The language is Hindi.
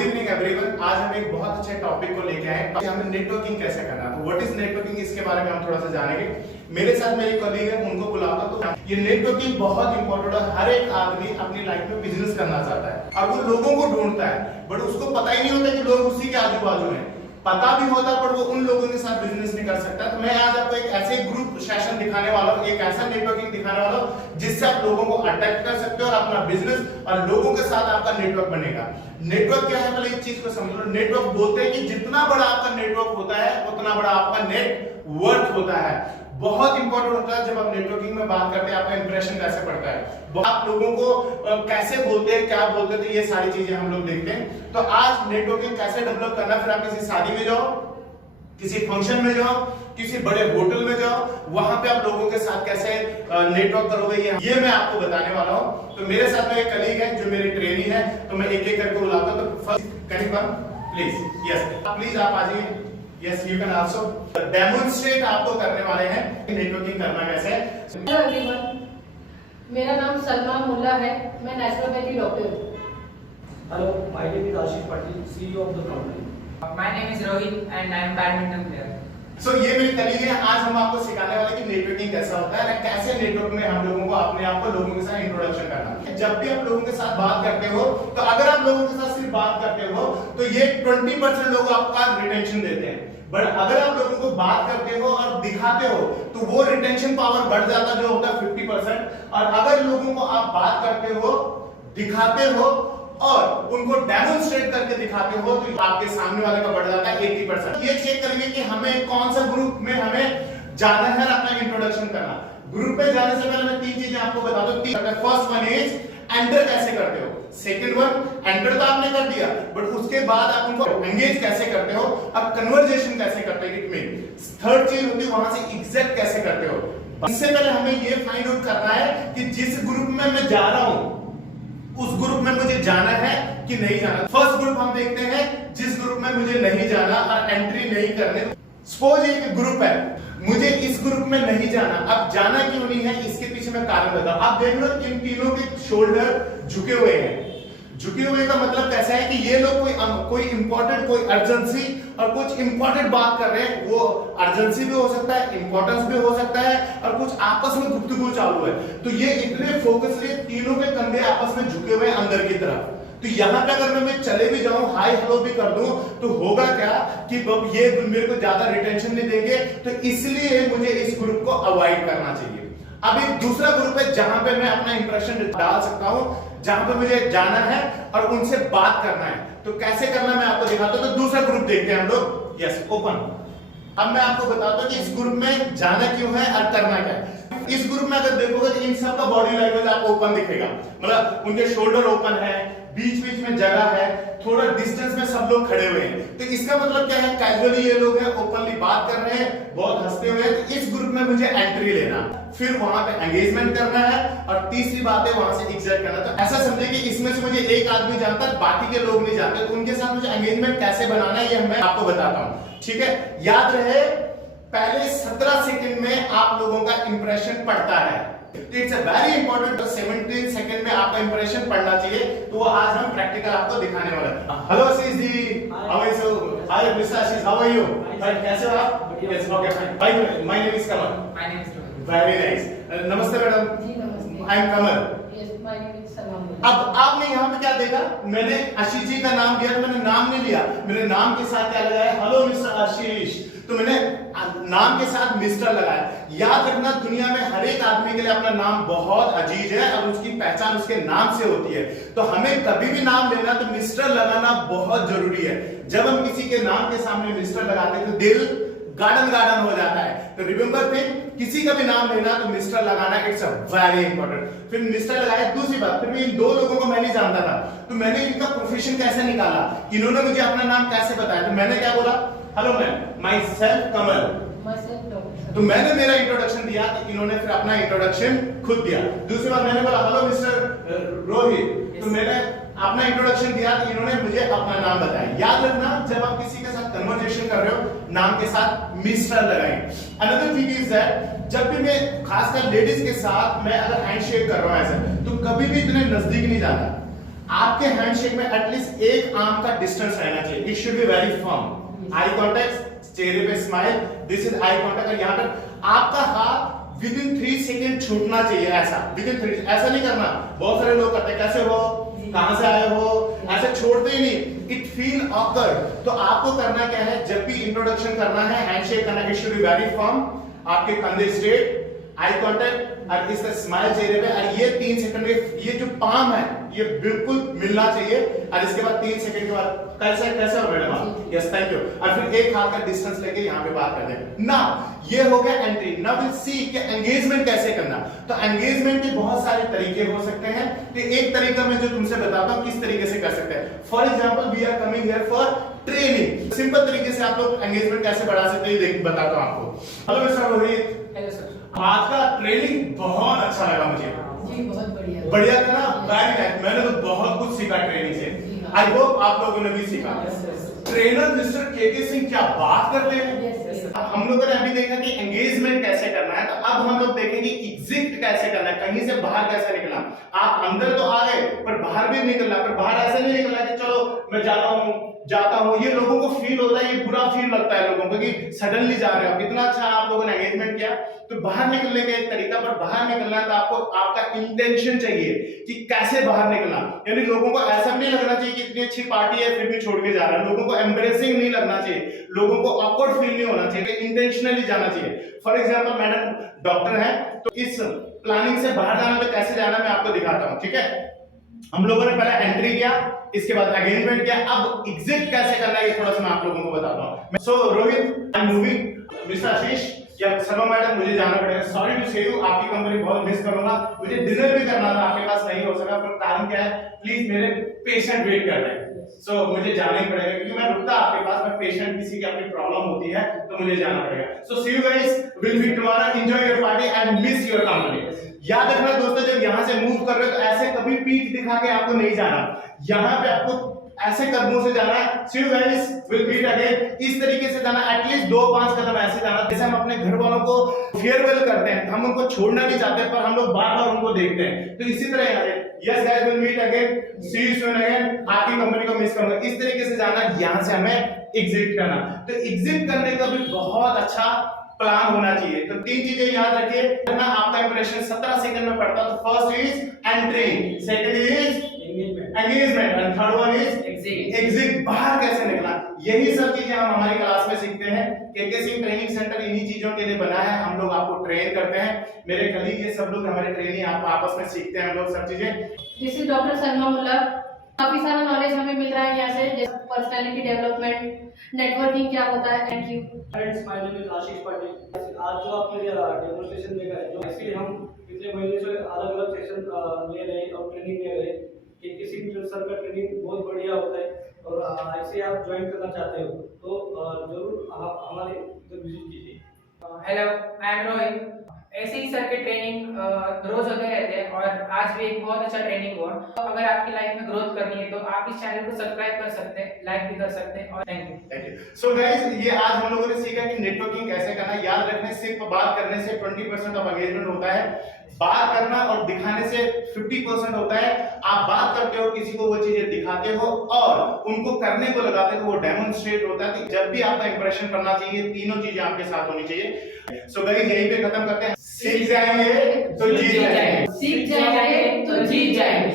Good evening everyone. आज हम एक बहुत अच्छे टॉपिक को लेके आए हैं, हमें नेटवर्किंग कैसे करना है। तो व्हाट इज नेटवर्किंग, इसके बारे में हम थोड़ा सा जानेंगे। मेरे साथ मेरी कलीग है, उनको बुलाता तो ये नेटवर्किंग बहुत इंपॉर्टेंट है। हर एक आदमी अपनी लाइफ में बिजनेस करना चाहता है और वो लोगों को ढूंढता है, बट उसको पता ही नहीं होता कि लोग उसी के आजू बाजू हैं। पता भी होता पर वो उन लोगों के साथ बिजनेस नहीं कर सकता। तो मैं आज आपको एक ऐसे ग्रुप सेशन दिखाने वाला हूँ, एक ऐसा नेटवर्किंग दिखाने वाला हूँ जिससे आप लोगों को अट्रैक्ट कर सकते हो और अपना बिजनेस और लोगों के साथ आपका नेटवर्क बनेगा। नेटवर्क क्या है, पहले इस चीज को समझ लो। नेटवर्क बोलते हैं कि जितना बड़ा आपका नेटवर्क होता है उतना बड़ा आपका नेटवर्थ होता है। बहुत इंपॉर्टेंट होता है जब आप नेटवर्किंग में बात करते हैं, आपका इंप्रेशन कैसे पड़ता है, आप लोगों को कैसे बोलते हैं, क्या बोलते हैं, तो ये सारी चीजें हम लोग देखते हैं। तो आज नेटवर्किंग कैसे डेवलप करना, फिर आप किसी शादी में जाओ, किसी फंक्शन में जाओ, किसी बड़े होटल में जाओ, वहां पे आप लोगों के साथ कैसे नेटवर्क करोगे, ये मैं आपको बताने वाला हूं। तो मेरे साथ में एक कलीग है जो मेरी ट्रेनी है, तो मैं एक एक करके बुलाता हूं। तो फर्स्ट करीबन प्लीज, यस प्लीज आप आ जाइए। Yes you can also demonstrate आपको करने वाले हैं नेटवर्किंग करना कैसे है। हेलो एवरीवन, मेरा नाम सलमा मुल्ला है, मैं नेचुरोपैथी डॉक्टर हूँ। Hello, my name is Ashish Patil, CEO of the company. My name is Rohit and I am badminton player. सो ये मेरी कलीग है। आज हम आपको सिखाने वाले कि नेटवर्किंग कैसा होता है, कैसे नेटवर्क में हम लोगों को अपने आप को लोगों के साथ इंट्रोडक्शन करना है। जब भी आप लोगों के साथ बात करते हो, तो अगर आप लोगों के साथ सिर्फ बात करते हो तो ये 20% लोग आपका रिटेंशन देते हैं, बट अगर आप लोगों को बात करते हो और दिखाते हो तो वो रिटेंशन पावर बढ़ जाता है, जो होता है 50%। और अगर लोगों को आप बात करते हो, दिखाते हो और उनको डेमोन्स्ट्रेट करके दिखाते हो, तो आपके सामने वाले का बढ़ जाता है 80%। ये चेक करेंगे कि हमें कौन सा ग्रुप में हमें जाना है, अपना इंट्रोडक्शन करना। ग्रुप में जाने से पहले मैं 3 चीजें आपको बता दूं। फर्स्ट वन इज एंटर कैसे करते हो, सेकंड वन एंटर तो आपने कर दिया, बट उसके बाद आप उनको एंगेज कैसे करते हो, अब कन्वर्सेशन कैसे करते हो, इट मीन थर्ड चीज होती है वहां से एग्जिट कैसे करते हो। इससे पहले हमें ये फाइंड आउट करना है कि जिस ग्रुप में मैं जा रहा हूं उस ग्रुप में मुझे जाना है कि नहीं जाना। फर्स्ट ग्रुप हम देखते हैं जिस ग्रुप में मुझे नहीं जाना और एंट्री नहीं करने। सपोज एक ग्रुप है, मुझे इस ग्रुप में नहीं जाना, अब जाना क्यों नहीं है, इसके पीछे मैं कारण बताऊं। आप देख लो इन तीनों के शोल्डर झुके हुए हैं। झुके हुए का मतलब कैसा है कि ये लोग कोई इंपॉर्टेंट, कोई अर्जेंसी और कुछ इंपॉर्टेंट बात कर रहे हैं। वो अर्जेंसी भी हो सकता है, इंपॉर्टेंस भी हो सकता है और कुछ आपस में गुफ्तगू चालू है। तो ये इतने फोकसली तीनों के कंधे आपस में झुके हुए हैं अंदर की तरफ। तो यहाँ पे अगर मैं चले भी जाऊं, हाई हेलो भी कर दूं, तो होगा क्या कि ये मेरे को ज्यादा रिटेंशन नहीं देंगे, तो इसलिए मुझे इस ग्रुप को अवॉइड करना चाहिए। अब एक दूसरा ग्रुप है जहां पे मैं अपना इंप्रेशन डाल सकता हूं, जहां पे मुझे जाना है और उनसे बात करना है। तो कैसे करना मैं आपको दिखाता हूं। तो दूसरा ग्रुप देखते हैं हम लोग। Yes open. अब मैं आपको बताता हूं कि इस ग्रुप में जाना क्यों है और करना क्या है। इस ग्रुप में अगर देखोगे तो इन सब का बॉडी लैंग्वेज आपको ओपन दिखेगा, मतलब उनके शोल्डर ओपन है, बीच बीच में जगह है, थोड़ा डिस्टेंस में सब लोग खड़े हुए हैं। तो इसका मतलब क्या है, कैजुअली ये लोग हैं, ओपनली बात कर रहे हैं, बहुत हंसते हुए हैं। तो इस ग्रुप में मुझे एंट्री लेना, फिर वहां पे एंगेजमेंट करना है और तीसरी बात है वहां से एग्जिट करना। तो ऐसा समझे कि इसमें से मुझे एक आदमी जानता है, बाकी के लोग नहीं जानते, तो उनके साथ मुझे एंगेजमेंट कैसे बनाना है ये मैं आपको बताता हूं। ठीक है, याद रहे पहले 17 सेकंड में आप लोगों का इंप्रेशन पड़ता है। It's a very important. 17 second में आपका इंप्रेशन पड़ना चाहिए। तो वो आज हम प्रैक्टिकल आपको दिखाने वाले हैं। Hello Ashish ji, how are you? Hi mister Ashish, how are you? कैसे हो आप? Yes okay fine. भाई my name is Kamal. My name is Rohit. Very nice. नमस्ते मैडम। जी नमस्ते। I am Kamal. Yes my name is Salma Mulla. अब आपने यहाँ पे क्या देखा, मैंने आशीष जी का नाम दिया, तो मैंने नाम नहीं लिया, मैंने नाम के साथ क्या लगाया, हेलो मिस्टर आशीष। तो मैंने नाम के साथ मिस्टर लगाया। याद रखना, दुनिया में हर एक आदमी के लिए अपना नाम बहुत अजीज है और उसकी पहचान उसके नाम से होती है। तो हमें कभी भी नाम लेना तो मिस्टर लगाना बहुत जरूरी है। जब हम किसी के नाम के सामने मिस्टर लगाते हैं तो दिल गार्डन गार्डन हो जाता है। तो रिमेंबर थिंग, किसी का भी नाम लेना तो मिस्टर लगाना, इट्स अ वेरी इंपॉर्टेंट। फिर मिस्टर लगाया। दूसरी बात, फिर मैं इन 2 लोगों को मैं नहीं जानता था, तो मैंने इनका प्रोफेशन कैसे निकाला, इन्होंने मुझे अपना नाम कैसे बताया। तो मैंने क्या बोला, हेलो मैम माई सेल्फ कमल। तो मैंने मेरा इंट्रोडक्शन दिया, तो इन्होंने फिर अपना इंट्रोडक्शन खुद दिया। दूसरी बार मैंने बोला हेलो मिस्टर रोहित, तो मैंने अपना इंट्रोडक्शन दिया, तो इन्होंने मुझे अपना नाम बताया। याद रखना, जब आप किसी के साथ कन्वर्सेशन कर रहे हो, नाम के साथ मिस्टर लगाएं। अनदर थिंग इज दैट जब भी मैं खासकर लेडीज के साथ मैं अगर हैंडशेक कर रहा हूं ऐसे, तो कभी भी इतने नजदीक नहीं जाना। आपके हैंडशेक में एटलीस्ट एक आर्म का डिस्टेंस रहना चाहिए। It should be very firm. Eye contact, चेहरे पे smile, this is eye contact. और यहाँ पर आपका हाथ विद इन 3 सेकेंड छूटना चाहिए, ऐसा विद इन 3, ऐसा नहीं करना। बहुत सारे लोग कहते हैं कैसे हो, कहां से आए हो, ऐसे छोड़ते ही नहीं। It feel awkward. तो आपको करना क्या है, जब भी इंट्रोडक्शन करना है, हैंडशेक करना, it should be very firm. आपके कंधे स्ट्रेट, आई कांटेक्ट और इस तरह स्माइल चेहरे पे। और ये 3 सेकंड में ये जो पाम है ये बिल्कुल मिलना चाहिए। और इसके बाद 3 सेकंड के बाद कैसे हो मैडम आप, यस थैंक यू। और फिर एक हाथ का डिस्टेंस लेके यहाँ पे बात करते हैं। नाउ ये हो गया एंट्री। नाउ विल सी कि एंगेजमेंट कैसे करना। तो एंगेजमेंट के बहुत सारे तरीके हो सकते हैं। तो एक तरीका मैं जो तुमसे बताता हूँ किस तरीके से कर सकते हैं। For example we are coming here for training. Simple तरीके से आप लोग एंगेजमेंट कैसे बढ़ा सकते हैं देख बताता हूँ आपको। Hello mister Rohit. Hello sir. आज का ट्रेनिंग बहुत अच्छा लगा मुझे। जी बहुत बढ़िया। बढ़िया था ना, वेरी नाइस। मैंने तो बहुत कुछ सीखा ट्रेनिंग से। आई होप आप लोगों ने भी सीखा। ट्रेनर मिस्टर केके सिंह क्या बात करते हैं। हम लोगों ने अभी देखा कि एंगेजमेंट कैसे करना है, तो अब हम लोग देखेंगे एग्जिट कैसे करना है, कहीं से बाहर कैसे निकलना। आप अंदर तो आ गए पर बाहर भी निकलना। पर बाहर ऐसे नहीं निकलना कि चलो मैं जाता हूँ। ये लोगों को फील होता है, ये बुरा फील लगता है लोगों को कि सडनली जा रहे हो। इतना अच्छा आप लोगों ने एंगेजमेंट किया। तो बाहर निकलने का एक तरीका, पर बाहर निकलना है तो आपको आपका इंटेंशन चाहिए कि कैसे बाहर निकलना। यानी लोगों को ऐसा नहीं लगना चाहिए कि इतनी अच्छी पार्टी है फिर भी छोड़ के जा रहा है। लोगों को एम्ब्रेसिंग नहीं लगना चाहिए, लोगों को ऑकवर्ड फील नहीं होना चाहिए, इंटेंशनली जाना चाहिए। फॉर एग्जांपल मैडम डॉक्टर है, तो इस प्लानिंग से बाहर जाना तो कैसे जाना मैं आपको दिखाता हूँ, ठीक है। हम लोगों ने पहले एंट्री किया, इसके बाद एंगेजमेंट किया, अब एग्जिट कैसे करना है ये थोड़ा सा मैं आप लोगों को बताता हूँ। So Rohit I am moving, mister Ashish या सरमा मैडम मुझे जाना पड़ेगा। सॉरी टू से यू, आपकी कंपनी बहुत मिस करूंगा। मुझे डिनर भी करना था, आपके पास नहीं हो सका, पर कारण क्या है, प्लीज मेरे पेशेंट वेट कर रहे हैं। सो मुझे जाना ही पड़ेगा क्योंकि मैं रुकता आपके पास, मैं पेशेंट किसी की अपनी प्रॉब्लम होती है तो मुझे जाना पड़ेगा। So see you guys, will meet tomorrow, enjoy your party and miss your company. याद रखना दोस्तों, जब यहां से मूव कर रहे हो तो ऐसे कभी पीठ दिखा के आपको नहीं जाना, यहां पे आपको ऐसे कदमों से जाना है। See you guys, will meet again. इस तरीके से जाना, एटलीस्ट 2-5 कदम ऐसे जाना जैसे हम अपने घर वालों को फेयरवेल करते हैं। हम उनको छोड़ना नहीं चाहते पर हम लोग बार-बार उनको देखते हैं, तो इसी तरह यहाँ से yes guys, will meet again, see you soon again. आपकी कंपनी को मिस करूंगा। इस तरीके से जाना, यहां से हमें एग्जिट करना। तो एग्जिट करने का भी बहुत अच्छा प्लान होना चाहिए। तो 3 चीजें याद रखिए ना। आपका इंप्रेशन 17 सेकंड में पड़ता है। तो first is entry, second is engagement and third one is exit, बाहर कैसे निकलना। यही सब चीजें हम हमारी क्लास में सीखते हैं। केके सिंह ट्रेनिंग सेंटर इन्हीं चीजों के लिए बना है। हम लोग आपको ट्रेन करते हैं, मेरे कलीग ये सब लोग हमारे ट्रेनिंग आप आपस में सीखते हैं हम लोग सब चीजें। दिस इज डॉक्टर सलमा मुल्ला। काफी सारा नॉलेज हमें मिल रहा है यहाँ से, जैसे पर्सनालिटी डेवलपमेंट, नेटवर्किंग क्या होता है। Thank you friends, my name is Ashish Patil. आज जो आपने डेमोन्स्ट्रेशन देखा है, जो एक्चुअली हम पिछले महीने से अलग-अलग सेशन ले रहे हैं और ट्रेनिंग ले रहे हैं कि किसी भी सर का ट्रेनिंग बहुत बढ़िया होता है और ऐसे आप ज्वाइन करना चाहते हो तो जरूर आप हमारे इधर विजिट कीजिए। Hello, I am Rohit. ऐसे ही सर के ट्रेनिंग रोज होते रहते हैं और आज भी एक बहुत अच्छा ट्रेनिंग हुआ। तो अगर आपकी लाइफ में ग्रोथ करनी है तो आप इस चैनल को सब्सक्राइब कर सकते हैं, लाइक भी कर सकते हैं। और थैंक यू। सो गाइस, ये आज हम लोगों ने सीखा कि नेटवर्किंग कैसे करना है। याद रखने, सिर्फ बात करने से 20% ऑफ एंगेजमेंट होता है, बात करना और दिखाने से 50% होता है। आप बात करते हो, किसी को वो चीजें दिखाते हो और उनको करने को लगाते हो, वो डेमोन्स्ट्रेट होता है। तो जब भी आपका इंप्रेशन करना चाहिए, तीनों चीजें आपके साथ होनी चाहिए। सो गाइस, यहीं पे खत्म करते हैं। सीख जाएंगे तो जीत जाएंगे। सीख जाएंगे तो जीत जाएंगे।